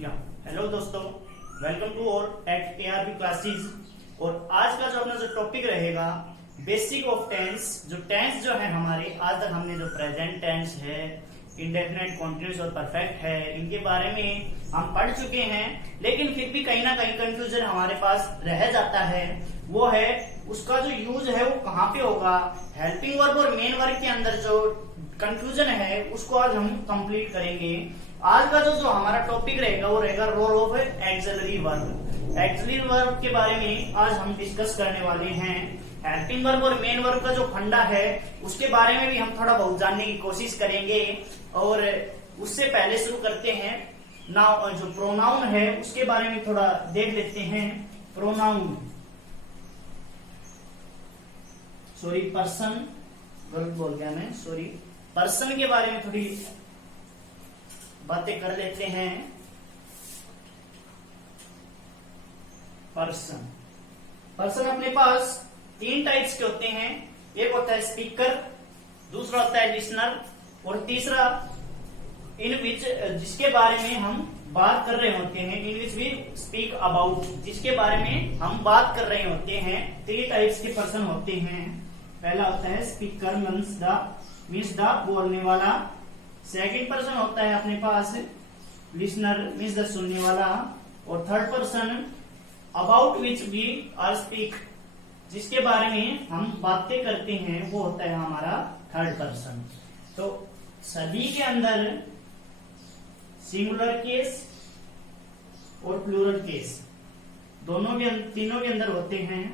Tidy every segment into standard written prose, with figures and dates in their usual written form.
या हेलो दोस्तों, welcome to और एट ARB क्लासेस। और आज का जो अपना जो टॉपिक रहेगा बेसिक ऑफ टेंस। जो टेंस जो है हमारे आज तक हमने जो प्रेजेंट टेंस है, इंडेफिनिट, कॉन्टिन्यूअस और परफेक्ट है, इनके बारे में हम पढ़ चुके हैं। लेकिन फिर भी कहीं ना कहीं कंफ्यूजन हमारे पास रह जाता है। वो है उसका जो यूज है वो कहाँ पे होगा। हेल्पिंग वर्ब और मेन वर्ब के अंदर जो कंफ्यूजन है उसको आज हम कंप्लीट करेंगे। आज का जो हमारा टॉपिक रहेगा वो रहेगा role of auxiliary verb. Auxiliary verb के बारे में आज हम डिस्कस करने वाले हैं। हेल्पिंग वर्ब और मेन वर्ब का जो फंडा है उसके बारे में भी हम थोड़ा बहुत जानने की कोशिश करेंगे। और उससे पहले शुरू करते हैं नाउ जो प्रोनाउन है उसके बारे में थोड़ा देख लेते हैं। प्रोनाउन पर्सन, गलत बोल गया मैं, पर्सन के बारे में थोड़ी बातें कर लेते हैं। पर्सन अपने पास तीन टाइप्स के होते हैं। एक होता है स्पीकर, दूसरा होता है लिसनर और तीसरा इन विच जिसके बारे में हम बात कर रहे होते हैं। इन विच वी स्पीक अबाउट, जिसके बारे में हम बात कर रहे होते हैं। थ्री टाइप्स के पर्सन होते हैं। पहला होता है स्पीकर मीन्स द बोलने वाला। सेकंड पर्सन होता है अपने पास लिसनर मीन्स द सुनने वाला। और third person about which we are speak, जिसके बारे में हम बातें करते हैं, वो होता है हमारा थर्ड पर्सन। तो सभी के अंदर सिंगुलर केस और प्लूरल केस दोनों भी तीनों के अंदर होते हैं।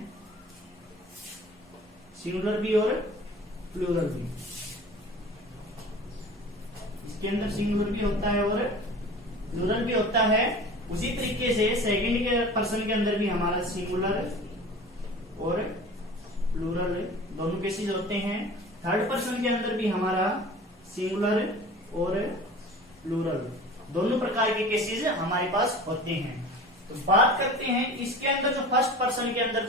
सिंगुलर भी और प्लूरल भी। इसके अंदर सिंगुलर भी होता है और प्लूरल भी होता है। उसी तरीके से सेकंड के पर्सन के अंदर भी हमारा सिंगुलर और प्लूरल दोनों केसेस होते हैं। थर्ड पर्सन के अंदर भी हमारा सिंगुलर और प्लूरल दोनों प्रकार के केसेस हमारे पास होते हैं। तो बात करते हैं इसके अंदर जो फर्स्ट पर्सन के अंदर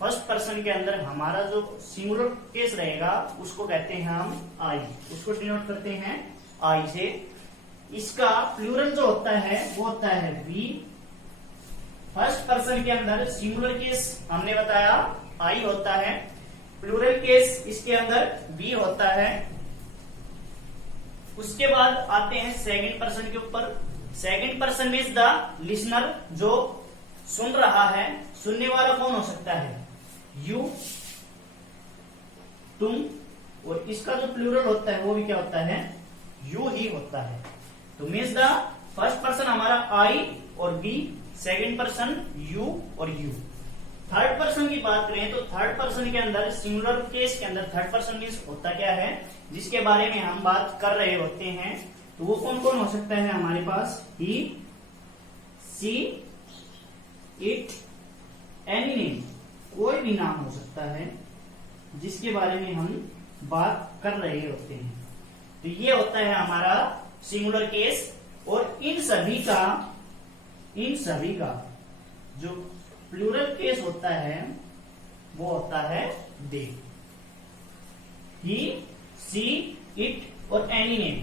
फर्स्ट पर्सन के अंदर हमारा जो सिंगुलर केस रहेगा उसको कहते हैं हम आई, उसको डिनोट करते हैं आई से। इसका प्लूरल जो होता है वो होता है वी। फर्स्ट पर्सन के अंदर सिंगुलर केस हमने बताया आई होता है, प्लूरल केस इसके अंदर वी होता है। उसके बाद आते हैं सेकंड पर्सन के ऊपर। Second person is the listener, जो सुन रहा है। सुनने वाला कौन हो सकता है? यू, तुम। और इसका जो प्लूरल होता है वो भी क्या होता है? यू ही होता है। तो मीन्स द फर्स्ट पर्सन हमारा आई और बी, सेकंड पर्सन यू और यू। थर्ड पर्सन की बात करें तो थर्ड पर्सन के अंदर सिंगुलर केस के अंदर थर्ड पर्सन मीन्स होता क्या है, जिसके बारे में हम बात कर रहे होते हैं। तो वो कौन कौन हो सकता है हमारे पास? He, she, it, any name, कोई भी नाम हो सकता है जिसके बारे में हम बात कर रहे होते हैं। तो ये होता है हमारा सिंगुलर केस। और इन सभी का जो प्लूरल केस होता है वो होता है दे। ही, सी, इट और एनी नेम,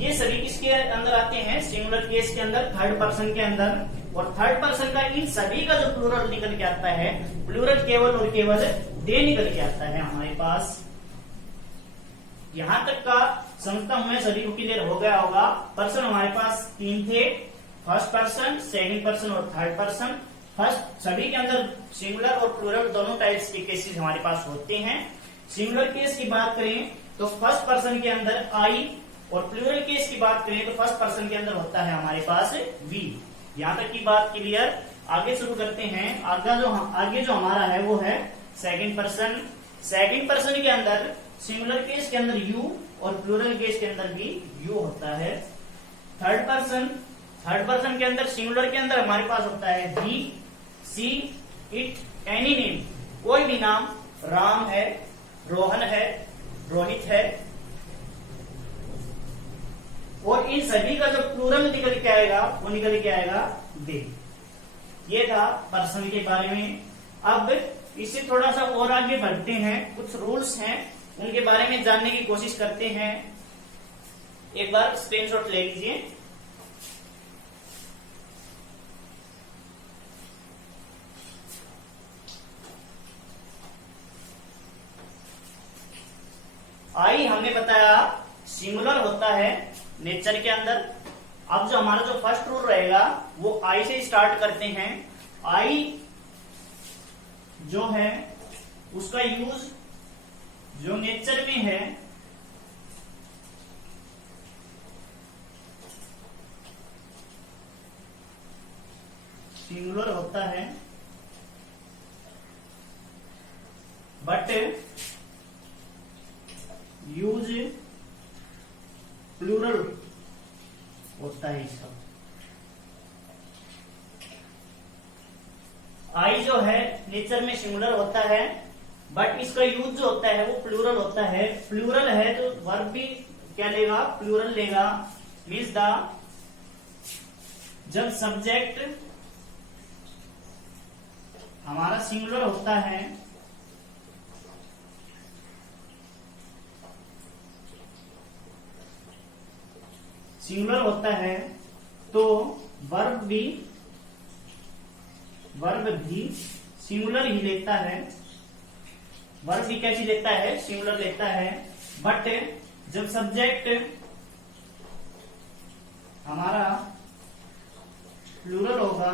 ये सभी किसके अंदर आते हैं? सिंगुलर केस के अंदर, थर्ड पर्सन के अंदर। और थर्ड पर्सन का इन सभी का जो प्लूरल निकल के आता है, प्लूरल केवल और केवल दे निकल के आता है हमारे पास। यहां तक का समझता हूं मैं सभी को क्लियर हो गया होगा। पर्सन हमारे पास तीन थे, फर्स्ट पर्सन, सेकंड पर्सन और थर्ड पर्सन। फर्स्ट सभी के अंदर सिंगुलर और प्लूरल दोनों टाइप्स के केसेस हमारे पास होते हैं। सिंगुलर केस की बात करें तो फर्स्ट पर्सन के अंदर आई, और प्लूरल केस की बात करें तो फर्स्ट पर्सन के अंदर होता है हमारे पास वी। यहां तक की बात क्लियर। आगे शुरू करते हैं। आगे जो हमारा है वो है सेकंड पर्सन। सेकंड पर्सन के अंदर सिंगुलर केस के अंदर यू और प्लूरल केस के अंदर भी यू होता है। थर्ड पर्सन के अंदर सिंगुलर के अंदर हमारे पास होता है ही, सी, इट, एनी नेम, कोई भी नाम। राम है, रोहन है, रोहित है। और इन सभी का जो प्लूरल निकल के आएगा वो निकल के आएगा दे। ये था पर्सन के बारे में। अब इससे थोड़ा सा और आगे बढ़ते हैं। कुछ रूल्स हैं उनके बारे में जानने की कोशिश करते हैं। एक बार स्क्रीनशॉट ले लीजिए। आई हमने बताया सिंगुलर होता है नेचर के अंदर। अब जो हमारा जो फर्स्ट रूल रहेगा वो आई से स्टार्ट करते हैं। आई जो है उसका यूज जो नेचर में है सिंगुलर होता है, बट यूज प्लूरल होता है इसका। आई जो है नेचर में सिंगुलर होता है, बट इसका यूज जो होता है वो प्लूरल होता है। प्लूरल है तो वर्ब भी क्या लेगा, प्लूरल लेगा। मीन्स द जब सब्जेक्ट हमारा सिंगुलर होता है तो वर्ब भी सिंगुलर ही लेता है। वर्ब भी कैसी लेता है, सिंगुलर लेता है। बट जब सब्जेक्ट हमारा प्लूरल होगा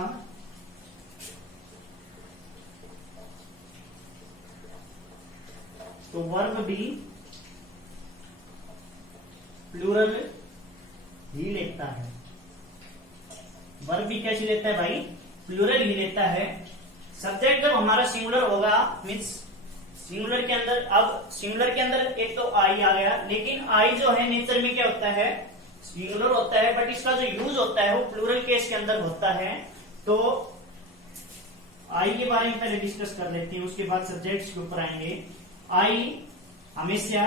तो वर्ब भी प्लूरल ही लेता है। वर्ब भी कैसी लेता है भाई, प्लूरल ही लेता है। सब्जेक्ट जब हमारा सिंगुलर होगा मीन्स सिंगुलर के अंदर, अब सिंगुलर के अंदर एक तो आई आ गया, लेकिन आई जो है नेचर में क्या होता है, सिंगुलर होता है, बट इसका जो यूज होता है वो प्लूरल केस के अंदर होता है। तो आई के बारे में पहले डिस्कस कर लेते हैं, उसके बाद सब्जेक्ट्स के ऊपर आएंगे। आई हमेशा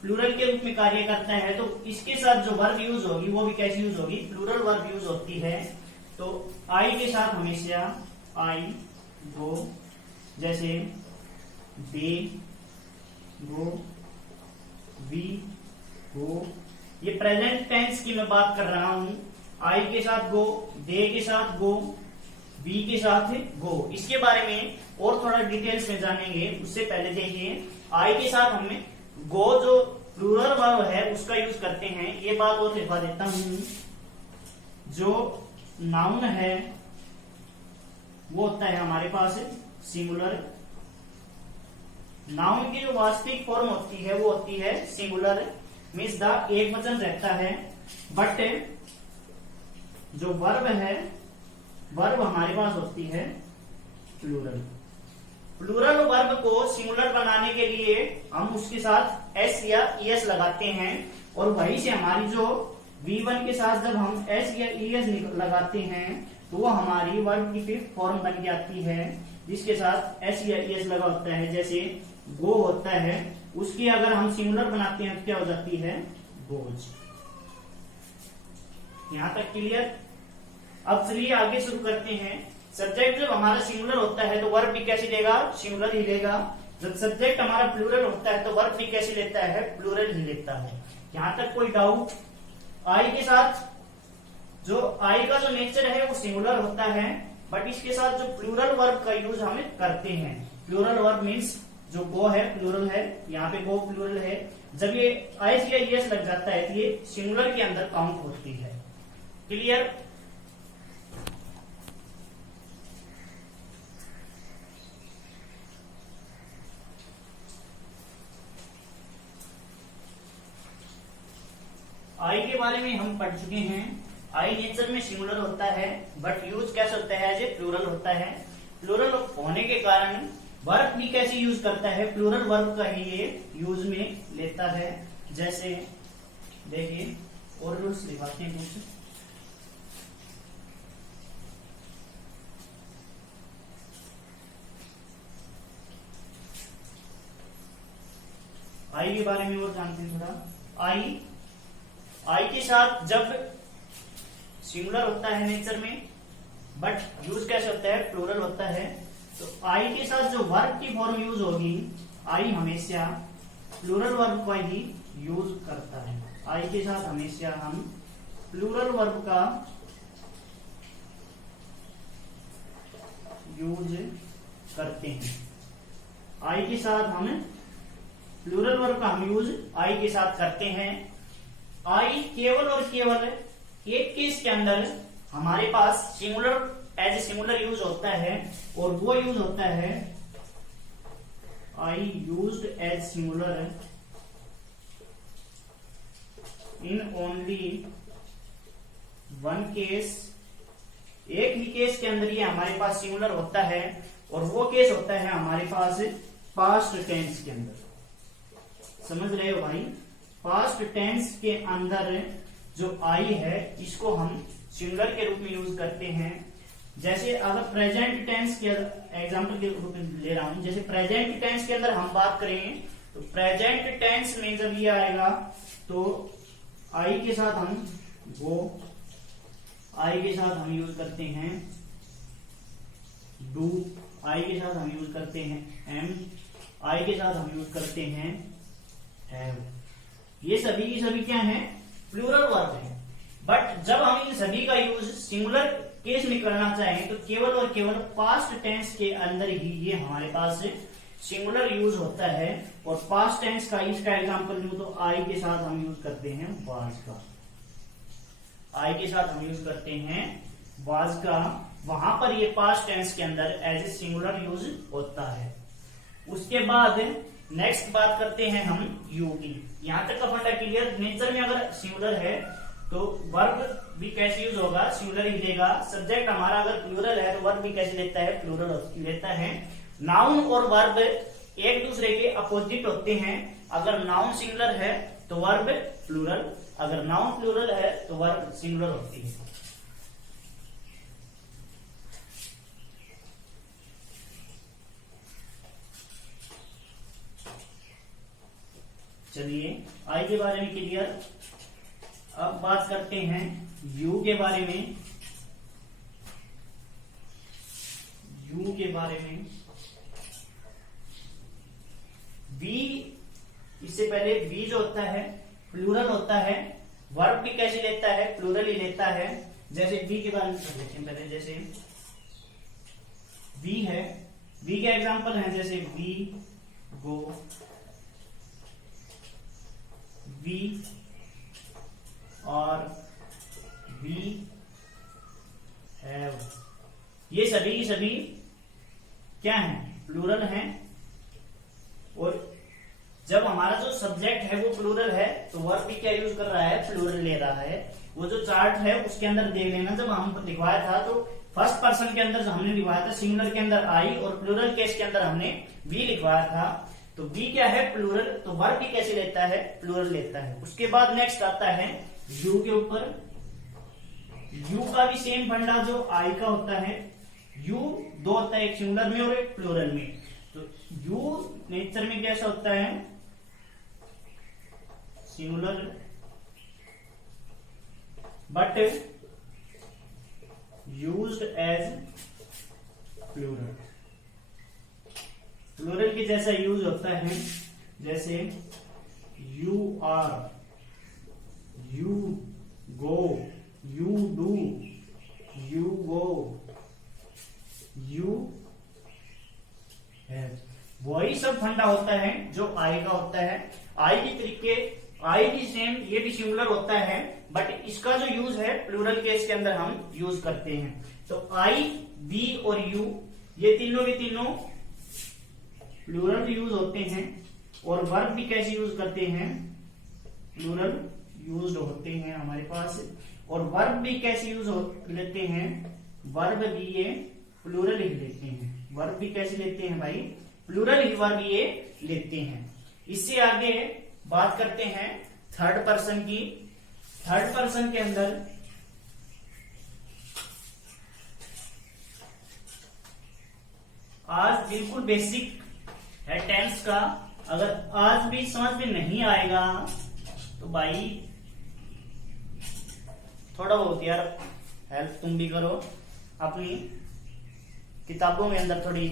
प्लूरल के रूप में कार्य करता है, तो इसके साथ जो वर्ब यूज होगी वो भी कैसी यूज होगी, प्लूरल वर्ब यूज होती है। तो आई के साथ हमेशा आई, गो, जैसे दे, गो, वी, गो। ये प्रेजेंट टेंस की मैं बात कर रहा हूं। आई के साथ गो, दे के साथ गो, वी के साथ गो। इसके बारे में और थोड़ा डिटेल्स में जानेंगे, उससे पहले देखिए आई के साथ हमें गो जो प्लूरल वर्ब है उसका यूज करते हैं। ये बात और लिखवा देता हूं, जो नाउन है वो होता है हमारे पास सिंगुलर। नाउन की जो वास्तविक फॉर्म होती है वो होती है सिंगुलर, मीन्स द एक वचन रहता है। बट जो वर्ब है, वर्ब हमारे पास होती है प्लूरल। प्लूरल वर्ब को सिंगुलर बनाने के लिए हम उसके साथ एस या ईएस लगाते हैं, और वहीं से हमारी जो V1 के साथ जब हम एस या ईएस लगाते हैं तो वो हमारी वर्ब की फिर फॉर्म बन जाती है, जिसके साथ एस या ईएस लगा होता है। जैसे गो होता है, उसकी अगर हम सिंगुलर बनाते हैं तो क्या हो जाती है, गोज। यहां तक क्लियर। अब चलिए आगे शुरू करते हैं। सब्जेक्ट जब हमारा सिंगुलर होता है तो वर्ब भी कैसे लेगा, सिंगुलर ही लेगा। जब सब्जेक्ट हमारा प्लूरल होता है तो वर्ब भी कैसे लेता है, प्लूरल ही लेता है। यहां तक कोई डाउट? आई के साथ जो आई का जो नेचर है वो सिंगुलर होता है, बट इसके साथ जो प्लूरल वर्ब का यूज हम करते हैं। प्लूरल वर्ब मीन्स जो गो है प्लूरल है, यहाँ पे गो प्लूरल है। जब ये एस या ईएस लग जाता है तो ये सिंगुलर के अंदर काउंट होती है। क्लियर? आई के बारे में हम पढ़ चुके हैं। आई नेचर में सिंगुलर होता है, बट यूज कैसे होता है, एज ए प्लूरल होता है। प्लूरल होने के कारण वर्ब भी कैसे यूज करता है, प्लूरल वर्ब का ही ये यूज में लेता है। जैसे देखिए और रूल्स लिखवाते हैं कुछ। आई के बारे में और जानते हैं थोड़ा। आई के साथ जब सिंगुलर होता है नेचर में, बट यूज कैसे होता है, प्लूरल होता है। तो आई के साथ जो वर्ब की फॉर्म यूज होगी, आई हमेशा प्लूरल वर्ब का ही यूज करता है। आई के साथ हमेशा हम प्लूरल वर्ब का यूज करते हैं। आई के साथ हम प्लूरल वर्ब का हम यूज आई के साथ करते हैं। आई केवल और केवल एक केस के अंदर हमारे पास singular as a singular use होता है, और वो यूज होता है I used as singular in only one case. एक ही केस के अंदर ये हमारे पास सिंगुलर होता है, और वो केस होता है हमारे पास पास्ट टेंस के अंदर। समझ रहे हो भाई? पास्ट टेंस के अंदर जो आई है इसको हम सिंगुलर के रूप में यूज करते हैं। जैसे अगर प्रेजेंट टेंस के एग्जांपल के रूप में ले रहा हूं, जैसे प्रेजेंट टेंस के अंदर हम बात करें तो प्रेजेंट टेंस में जब ये आएगा तो आई के साथ हम वो, आई के साथ हम यूज करते हैं डू, आई के साथ हम यूज करते हैं एम, आई के साथ हम यूज करते हैं हैव। ये सभी की सभी क्या है? प्लूरल वर्ब है। बट जब हम इन सभी का यूज सिंगुलर केस में करना चाहें तो केवल और केवल पास्ट टेंस के अंदर ही ये हमारे पास सिंगुलर यूज होता है। और पास्ट टेंस का इसका एग्जांपल लूं तो आई के साथ हम यूज करते हैं वाज का, आई के साथ हम यूज करते हैं वाज का। वहां पर ये पास्ट टेंस के अंदर एज ए सिंगुलर यूज होता है। उसके बाद नेक्स्ट बात करते हैं हम यू की। यहां तक का फंडा क्लियर? नेचर में अगर सिंगुलर है तो वर्ब भी कैसे यूज होगा? सिंगुलर ही लेगा। सब्जेक्ट हमारा अगर प्लूरल है तो वर्ब भी कैसे लेता है? प्लूरल लेता है। नाउन और वर्ब एक दूसरे के अपोजिट होते हैं। अगर नाउन सिंगुलर है तो वर्ब प्लूरल, अगर नाउन प्लूरल है तो वर्ब सिंगुलर होती है। चलिए आई के बारे में क्लियर। अब बात करते हैं यू के बारे में। यू के बारे में वी, इससे पहले वी जो होता है प्लूरल होता है। वर्ब भी कैसे लेता है? प्लूरल ही लेता है। जैसे वी के बारे में देखते हैं पहले। जैसे वी है, वी के एग्जांपल हैं जैसे वी गो, वी और वी हैव। ये सभी की सभी क्या हैं? प्लूरल हैं। और जब हमारा जो सब्जेक्ट है वो प्लूरल है तो वर्ब भी क्या यूज कर रहा है? प्लूरल ले रहा है। वो जो चार्ट है उसके अंदर देख लेना, जब हम लिखवाया था तो फर्स्ट पर्सन के अंदर हमने लिखवाया था सिंगुलर के अंदर आई, और प्लूरल केस के अंदर हमने वी लिखवाया था। तो वी क्या है? प्लूरल। तो वर्ब भी कैसे लेता है? प्लूरल लेता है। उसके बाद नेक्स्ट आता है यू के ऊपर। यू का भी सेम फंडा जो आई का होता है। यू दो होता है, एक सिंगुलर में और एक प्लूरल में। तो यू नेचर में कैसा होता है? Singular, but used as plural. Plural के जैसा यूज होता है। जैसे you are, you go, you do, you go, you have. वही सब फंडा होता है जो आई का होता है। आई की तरीके, आई भी सेम, ये भी सिंगुलर होता है, बट इसका जो यूज है प्लूरल केस के अंदर हम यूज करते हैं। तो आई, बी और यू ये तीनों के तीनों प्लूरल यूज होते हैं। और वर्ब भी कैसे यूज करते हैं? प्लूरल यूज होते हैं हमारे पास। और वर्ब भी कैसे यूज लेते हैं? वर्ब भी ये प्लूरल ही लेते हैं। वर्ब भी कैसे लेते हैं भाई? प्लूरल ही वर्ब ये लेते हैं। इससे आगे बात करते हैं थर्ड पर्सन की। थर्ड पर्सन के अंदर आज बिल्कुल बेसिक है टेंस का। अगर आज भी समझ में नहीं आएगा तो भाई थोड़ा बहुत यार हेल्प तुम भी करो, अपनी किताबों में अंदर थोड़ी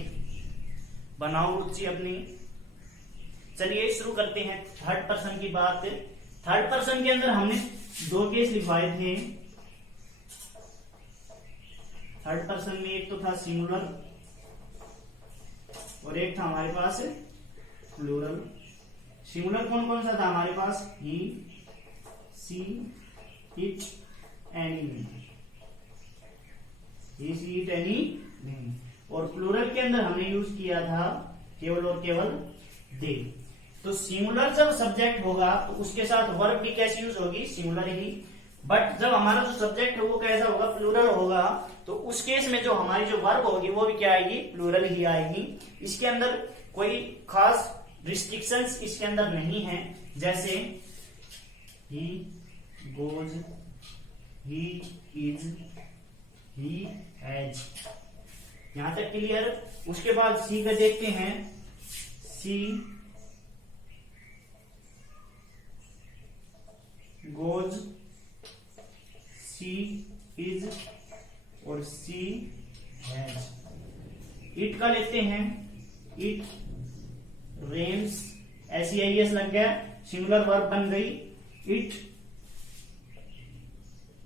बनाओ रुचि अपनी। चलिए शुरू करते हैं थर्ड पर्सन की बात। थर्ड पर्सन के अंदर हमने दो केस लिखवाए थे। थर्ड पर्सन में एक तो था सिंगुलर और एक था हमारे पास प्लूरल। सिंगुलर कौन कौन सा था हमारे पास? He, she, it, any. He, she, it, any नहीं। और प्लूरल के अंदर हमने यूज किया था केवल और केवल दे। तो सिंगुलर जब सब्जेक्ट होगा तो उसके साथ वर्ब भी कैसे यूज होगी? Singular he. बट जब हमारा जो सब्जेक्ट है वो कैसा होगा? प्लूरल होगा। तो उस केस में जो हमारी जो वर्ब होगी वो भी क्या आएगी? प्लूरल ही आएगी। इसके अंदर कोई खास रिस्ट्रिक्शंस इसके अंदर नहीं है, जैसे he goes, he is, he has. यहां तक क्लियर? उसके बाद सी का देखते हैं। सी गोज, सी इज और सी हैज। इट का लेते हैं। इट रेन्स, SEIS लग गया, सिंगुलर वर्ब बन गई। इट,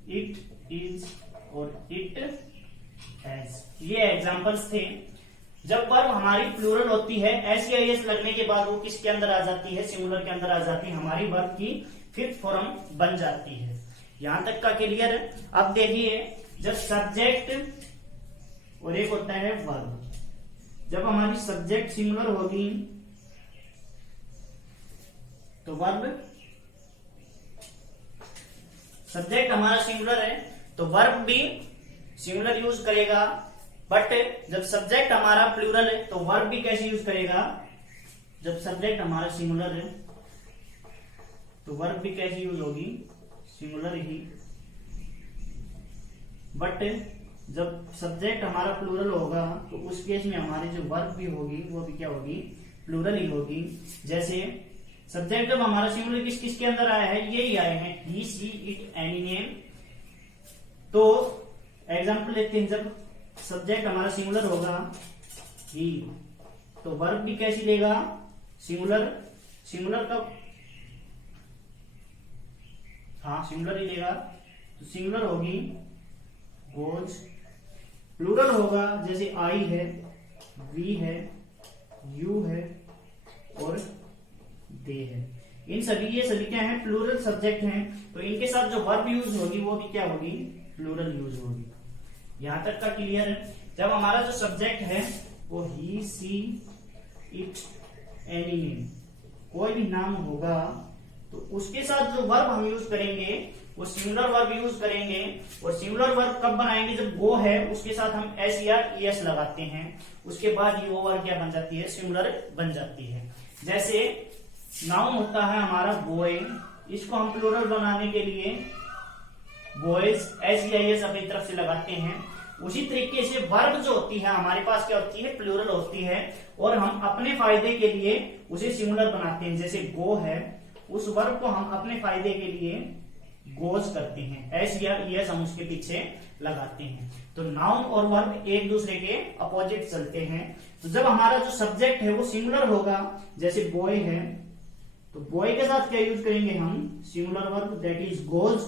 इट इज और इट हैज। ये एग्जांपल्स थे। जब वर्ब हमारी प्लूरल होती है, SEIS लगने के बाद वो किसके अंदर आ जाती है? सिंगुलर के अंदर आ जाती है। हमारी वर्ब की फिफ्थ फॉर्म बन जाती है। यहां तक का क्लियर है? अब देखिए, जब सब्जेक्ट और एक होता है वर्ब, जब हमारी सब्जेक्ट सिंगुलर होगी तो वर्ब, सब्जेक्ट हमारा सिंगुलर है तो वर्ब भी सिंगुलर यूज करेगा। बट जब सब्जेक्ट हमारा प्लूरल है तो वर्ब भी कैसे यूज करेगा? जब सब्जेक्ट हमारा सिंगुलर है तो वर्ब भी कैसे यूज होगी? Singular he. बट जब सब्जेक्ट हमारा प्लूरल होगा तो उस केस में हमारी जो वर्ब भी होगी वो भी क्या होगी? प्लूरल ही होगी। जैसे सब्जेक्ट जब हमारा सिंगुलर किस किस के अंदर आया है? ये ही आए हैं, ही, सी, इट, एनी, नेम। तो एग्जांपल लेते हैं। जब सब्जेक्ट हमारा सिंगुलर होगा ही, तो वर्ब भी कैसी देगा? सिंगुलर। सिंगुलर कब? हाँ, सिंगुलर ही देगा। तो सिंगुलर होगी गोज। प्लूरल होगा जैसे आई है, वी है, यू है और दे है। इन सभी, ये सभी क्या है? प्लूरल सब्जेक्ट हैं। तो इनके साथ जो वर्ब यूज होगी वो भी क्या होगी? प्लूरल यूज होगी। यहां तक का क्लियर है? जब हमारा जो सब्जेक्ट है वो ही, सी, इट, एनी, नेम, कोई भी नाम होगा तो उसके साथ जो वर्ब हम यूज करेंगे वो सिंगुलर वर्ब यूज करेंगे। और सिंगुलर वर्ब कब बनाएंगे? जब गो है उसके साथ हम एस या ES लगाते हैं, उसके बाद ये वो वर्ब क्या बन जाती है? सिंगुलर बन जाती है। जैसे नाउन होता है हमारा बॉय, इसको हम प्लूरल बनाने के लिए बॉयज, SEIS अपनी तरफ से लगाते हैं। उसी तरीके से वर्ब जो होती है हमारे पास क्या होती है? प्लूरल होती है। और हम अपने फायदे के लिए उसे सिंगुलर बनाते हैं। जैसे गो है, उस वर्ब को हम अपने फायदे के लिए गोज करते हैं, एस या ES हम उसके पीछे लगाते हैं। तो नाउन और वर्ब एक दूसरे के अपोजिट चलते हैं। तो जब हमारा जो सब्जेक्ट है वो सिंगुलर होगा, जैसे बॉय है, तो बॉय के साथ क्या यूज करेंगे हम? Singular verb, that is goes.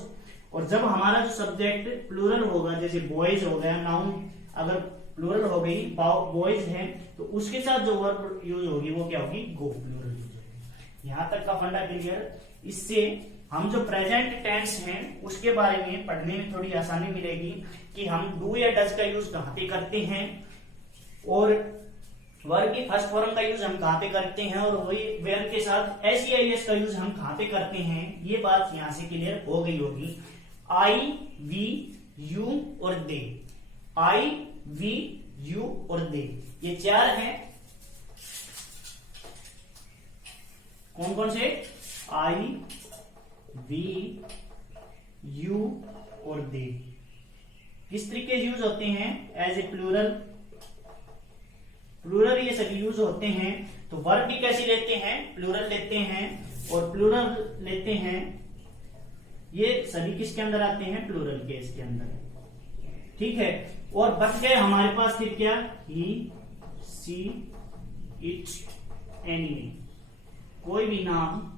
और जब हमारा जो सब्जेक्ट प्लूरल होगा, जैसे बॉयज हो गया, नाउन अगर प्लूरल हो गई, बॉयज है, तो उसके साथ जो वर्ब यूज होगी वो क्या होगी? गो, प्लूरल यूज होगी। यहां तक का फंडा क्लियर? इससे हम जो प्रेजेंट टेंस हैं उसके बारे में पढ़ने में थोड़ी आसानी मिलेगी कि हम डू या डज का यूज कहां पे करते हैं और वर्ब की फर्स्ट फॉर्म का यूज हम कहां पे करते हैं और वही वेयर के साथ SEIS का यूज हम कहां पे करते हैं। ये बात यहां से क्लियर हो गई होगी। आई, वी, यू और दे। आई, वी, यू और दे, ये चार हैं। कौन कौन से? आई, वी, यू और दे। किस तरीके से यूज होते हैं? As a plural. प्लूरल ये सभी यूज होते हैं। तो वर्ब भी कैसे लेते हैं? प्लूरल लेते हैं। और प्लूरल लेते हैं, ये सभी किसके अंदर आते हैं? प्लूरल केस के अंदर। ठीक है। और बच गए हमारे पास फिर क्या? ही, सी, इट, एनी, कोई भी नाम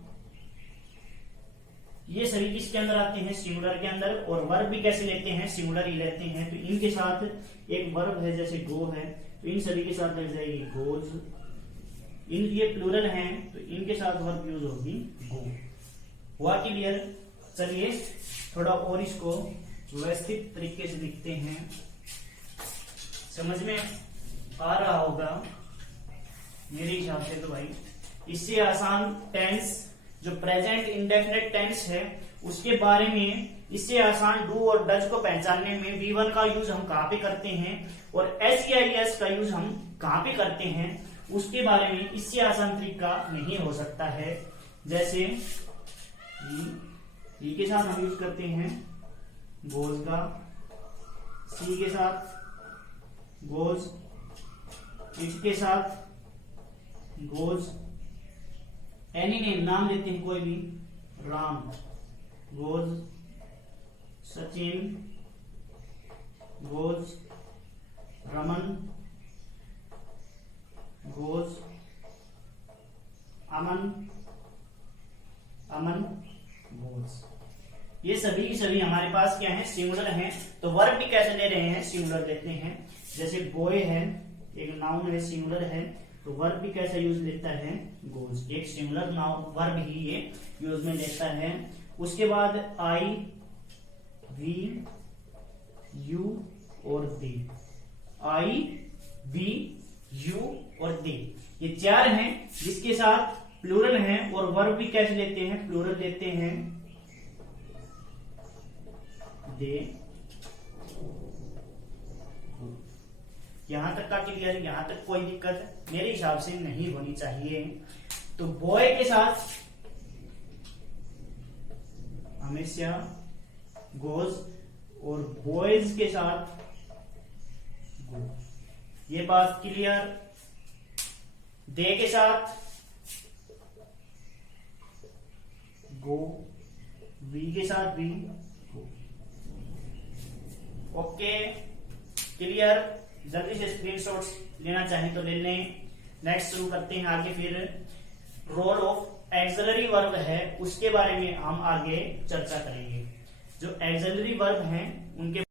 ये सभी किसके अंदर आते हैं, सिंगुलर के अंदर। और वर्ब भी कैसे लेते हैं, सिंगुलर ही लेते हैं। तो इनके साथ एक वर्ब है जैसे गो है, तो इन सभी के साथ लग जाएगी गोज। इन ये प्लूरल हैं तो इनके साथ वर्ब यूज होगी गो। हुआ क्लियर? चलिए थोड़ा और इसको व्यवस्थित तरीके से लिखते हैं, समझ में आ रहा होगा मेरे हिसाब से। तो भाई इससे आसान टेंस जो प्रेजेंट इंडेफिनिट टेंस है उसके बारे में, इससे आसान डू और डज को पहचानने में V1 का यूज हम कहां पे करते हैं और SEIS का यूज हम कहां पे करते हैं, उसके बारे में इससे आसान तरीका नहीं हो सकता है। जैसे ई के साथ हम यूज करते हैं गोज का, सी के साथ गोज, इट के साथ गोज, एनी नेम नाम लेते हैं कोई भी, Ram goes, Sachin goes, Raman goes, Aman goes. ये सभी की सभी हमारे पास क्या है, सिंगुलर हैं। तो वर्ब भी कैसे ले रहे हैं, सिंगुलर लेते हैं। जैसे बॉय है, एक नाउन है, सिंगुलर है, तो वर्ब भी कैसा यूज लेता है, गोज। एक सिंगुलर नाउन वर्ब ही ये यूज में लेता है। उसके बाद आई, वी, यू और दे। आई, वी, यू और दे, ये चार हैं जिसके साथ प्लूरल हैं। और वर्ब भी कैसे लेते हैं, प्लूरल लेते हैं, दे। यहां तक का क्लियर? यहां तक कोई दिक्कत मेरे हिसाब से नहीं होनी चाहिए। तो बॉय के साथ हमेशा गोज और बॉयज के साथ गो। ये बात क्लियर? दे के साथ गो, वी के साथ भी गो। Okay clear? जल्दी से स्क्रीनशॉट्स लेना चाहें तो ले लें। नेक्स्ट शुरू करते हैं आगे। फिर रोल ऑफ एक्सिलरी वर्ब है उसके बारे में हम आगे चर्चा करेंगे। जो एक्सिलरी वर्ब हैं उनके